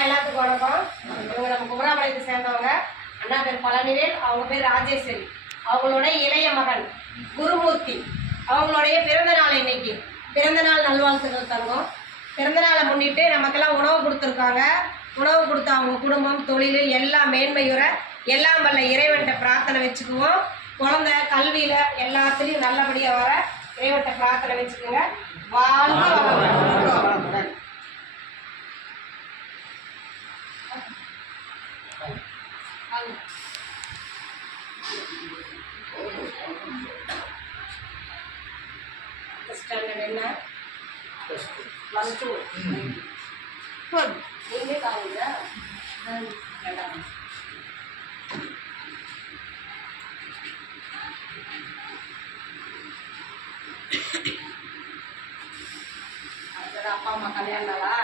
எல்லாத்துக்கும் வணக்கம். இவங்க நம்ம குமராபாளையத்தை சேர்ந்தவங்க. அண்ணா பேர் பழனிவேல், அவங்க பேர் ராஜேஸ்வரி. அவங்களுடைய இளைய மகன் குருமூர்த்தி. அவங்களுடைய பிறந்த நாள் இன்னைக்கு. பிறந்த நாள் நல்வாழ்த்துக்கள் தங்கம். பிறந்த நாளை முன்னிட்டு நமக்கெல்லாம் உணவு கொடுத்துருக்காங்க. உணவு கொடுத்த அவங்க குடும்பம், தொழில் எல்லாம் மேன்மையுற எல்லாம் வல்ல இறைவன்கிட்ட பிரார்த்தனை வச்சுக்குவோம். குழந்தை கல்வியில் எல்லாத்துலேயும் நல்லபடியாக வர இறைவன்கிட்ட பிரார்த்தனை வச்சுக்கோங்க. வாழ்க வளமுடன். ஸ்டாண்டர்ட் என்ன? +2. நீங்களே காலேஜா? வேண்டாம். அப்பா அம்மா கல்யாணம்லா